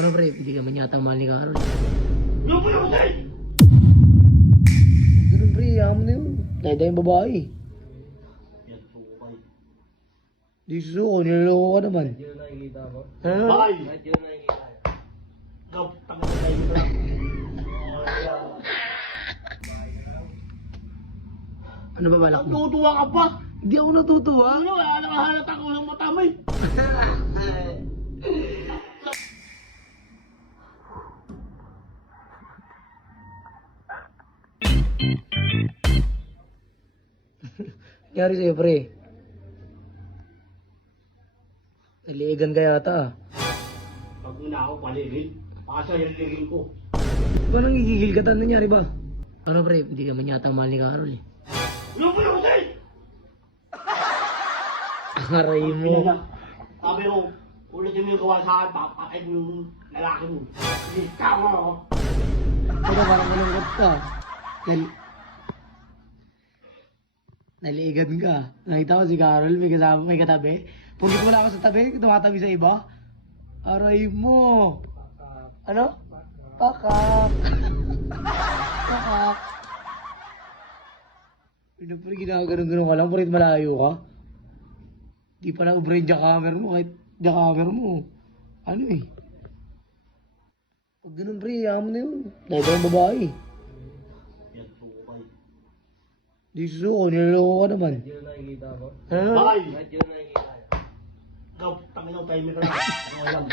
Ano pre, hindi ka man yata mahal ni Carol. Ano ba yung say? Ganun pre, yaman mo na yun. Dahil yung babae. Yan, sukay. Di susuko, niloloko ka naman. Hindi na nakikita ko. Ano? Bakay! Hindi na nakikita. Ikaw, tanga na tayo mo lang. Ano ba balak mo? Natutuwa ka pa? Hindi ako natutuwa. Ano, wala nakahalata ko ng matamay. Nangyari sa'yo pre. Naliigan ka yata ah. Pag muna ako paligid, pakasa yung tingin ko. Ba nang gigigil ka? Ano nangyari ba? Ano pre, hindi ka man yata mahal ni Carol eh. Ano ba yung say? Aray mo. Pinala. Sabi ko, ulit yung gawa sa akin, papatay mo yung lalaki mo. Hindi, tama ako. Ano parang malungkot ka? Naliigan ka. Nakita ko si Carol, may kasama, may katabi. Pagkit wala ako sa tabi, tumatabi sa iba. Aray mo. Ano? Pakak. Pakak. Ano pa rin ginaganon-ganon ka lang, parit malayo ka? Di pa na-ubrain jackhammer mo, kahit jackhammer mo. Ano eh? Pag ganun pre, yaman mo na yun. Dahil yung babae. Yan, sukay. Di susuko, niloloko ka naman. Hindi na nakikita ko. Ano? Bakay! Hindi na nakikita. Ikaw, tangin ng timer ka lang. Ano alam?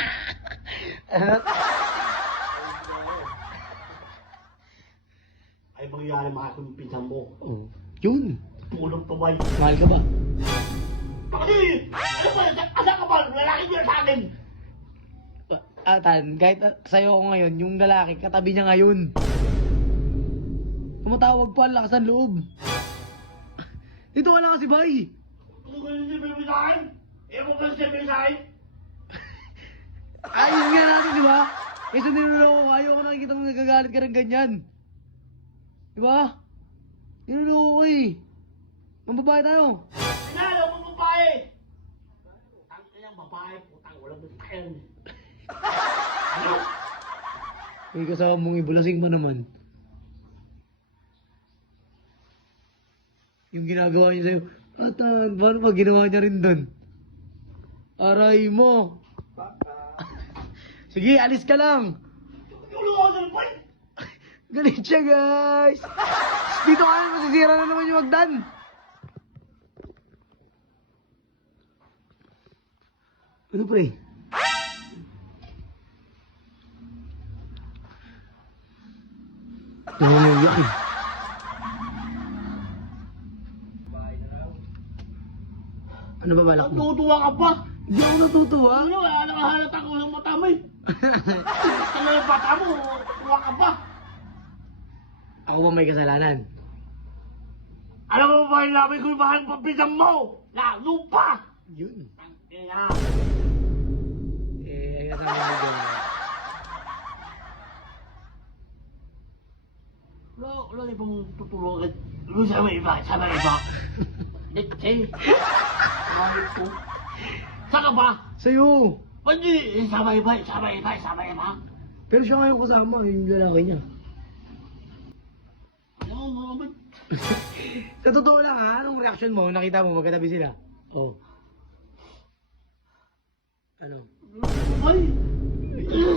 Ay, mangyayari makakon yung pinsan mo. Oh. Yun. Tulog pa ba? Mahal ka ba? Bakit? Ano ba? Asa ka ba? Lalaki niya sa akin. Atan, kahit sa'yo ako ngayon, yung lalaki, katabi niya ngayon. Tumatawag pa, lakas ang loob. Dito wala kasi bay. Ano ba yung sabihin mo sa akin? Eh, mo ba sabihin sa akin? Ayos nga natin, di ba? Eh, sa niloloko ko, ayoko nakikita mo nagagalit ka ng ganyan. Di ba? Niloloko ko eh. Mambabae tayo. Sinalo mo babae! Ang ilang babae, putang walang butayan. Ano? May kasama mong ibulasing pa naman. Yung ginagawa niya sa'yo, Atan, paano pa ginawa niya rin doon? Aray mo. Sige, alis ka lang. Tulong ako sa lupay! Galit siya, guys. Dito ka na, masisira na naman yung hagdan. Ano pre? Tumamiyak eh. Ano ba balak mo? Natutuwa ka pa? Hindi ako natutuwa. Ano, wala nakahalata ko ng matamay. Ano yung bata mo? Tuwa ka pa? Ako ba may kasalanan? Alam mo ba yung labi ko yung mahal pampitang mo? Lalo pa! Yun. Kaya, Eh, ay kasama mo dyan. wala ibang tutulungan. Ano sa may iba? Sa may iba? Detse. Mahal ko. Saan ka ba? Sa'yo. Pwede, sa may iba, sa may iba, sa may iba. Pero siya ngayon kasama, yung lalaki niya. Ano mo naman? Sa totoo lang ha, anong reaction mo? Nakita mo, magkatabi sila. Oh. Ano? Ay,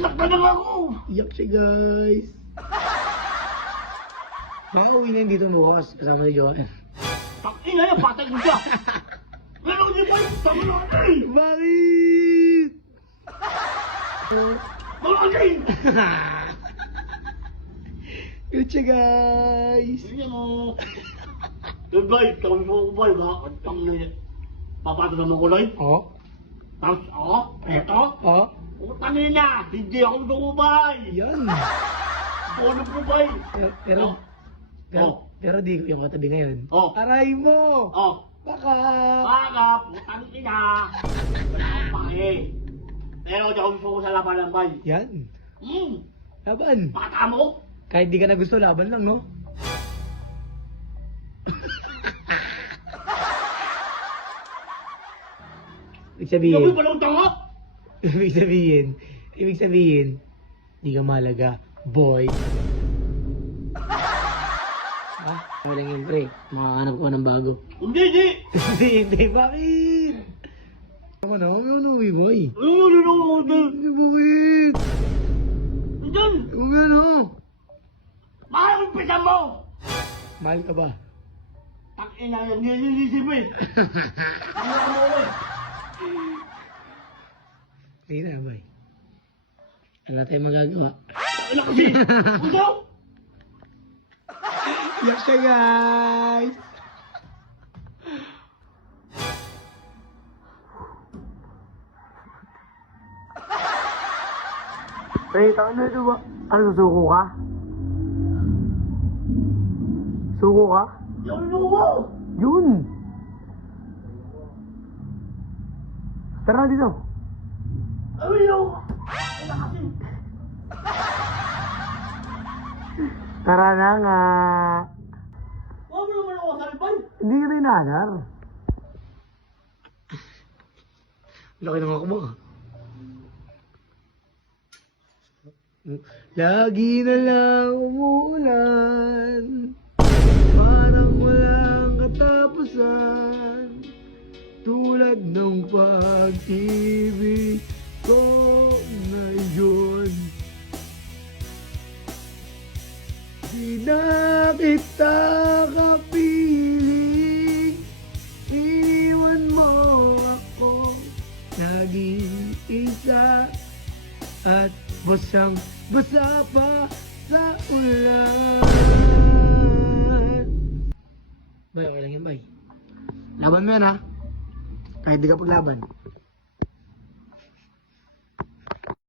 sakta na nga ako. Iyak siya guys. Baka uwi na yun dito bukas kasama ni Joel. Takin na yan, patay ko siya. Pero hindi ba yung tama na natin? Bakit? Malaki! Good siya guys. Sige mo. Yung guys, tawin mo ko ba? Ang tangin. Papatay mo ko lang. Oh? Tapos, eto. Oh? Utangin na, hindi ako tumubay. Yan. Tulog mo ba? Pero di ko yung katabi ngayon. Oh. Aray mo! Oh, Baka. baka, utangin na. Wala akong pake. Pero di ako gusto ko sa laban-laban. Yan. Laban. Bata mo? Kahit di ka na gusto, laban lang, no? Ibig Sabi sabihin, pa lang tanga. ibig sabihin, Ibig sabihin, di ka mahalaga, boy. Ha? Walang yun, pre. Makahanap ko ng bago. Hindi! Hindi, bakit? Ako na, huwag mo uwi, boy. Ano? Hindi, bakit? Diyan! Huwag ano? Mahal ang pisa mo! Mahal ka ba? Takina yan, nilisip eh. Ano ka mo eh? Hindi na, boy. Ano natin magagawa? Ano kasi? Puso! Iyak siya, guys! Wait, ano ito ba? Ano, susuko ka? Suko ka? Yung lumo! Yun! Tara na dito. Ano yun? Ano kasi? Tara na nga. Huwag mo naman ako salbay. Hindi ka rin nanar. Laki ng ako mo. Lagi na lang umuulan, parang walang katapusan, tulad ng pag-ibig ko ngayon. Di na kita kapiling, iniwan mo ako, naging isa, at basang-basa pa sa ulan. Bay, okay lang yun, bay. Laban mo yan, ha? Kahit di ka paglaban.